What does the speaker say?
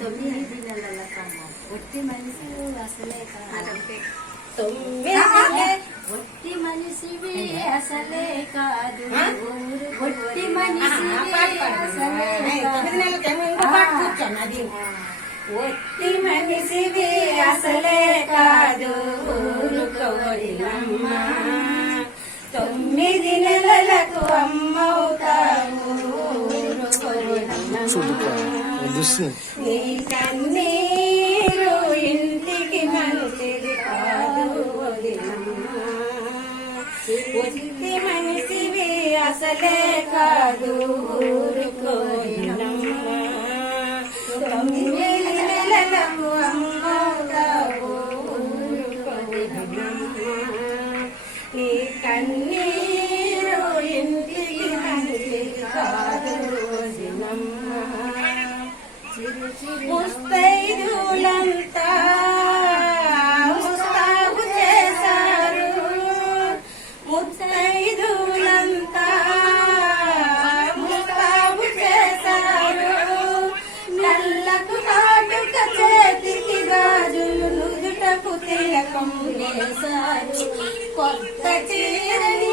9 నెలల కమ్మ ఒట్టి మనిషి అసలే కాదు. ఒట్టి మనిషివి అసలే కాదు, ఒట్టి మనిషివి అసలే కాదు, ఒట్టి మనిషివి అసలే కాదు ఊరుకోడినమ్మ. 9 నెలలకు అమ్మవుతావు నీ కన్నీరు ఇంటికి మంచిది కాదు వదినమ్మ. ఒట్టి మనిషివి అసలే కాదు ఊరుకోడినమ్మ. 9 నెలలకు అమ్మవుతావు ఊరుకోడినమ్మ. నీ కన్నీరు ఇంటికి మంచిది కాదు వదినమ్మ. ముస్తైదులంతా ముస్తాబు చేశారు, ముస్తైదులంతా ముస్తాబు చేశారు. నల్లకు కాటుక చేతికి గాజులు నుదుటకు తిలకం వేశారు. కొత్త చీరని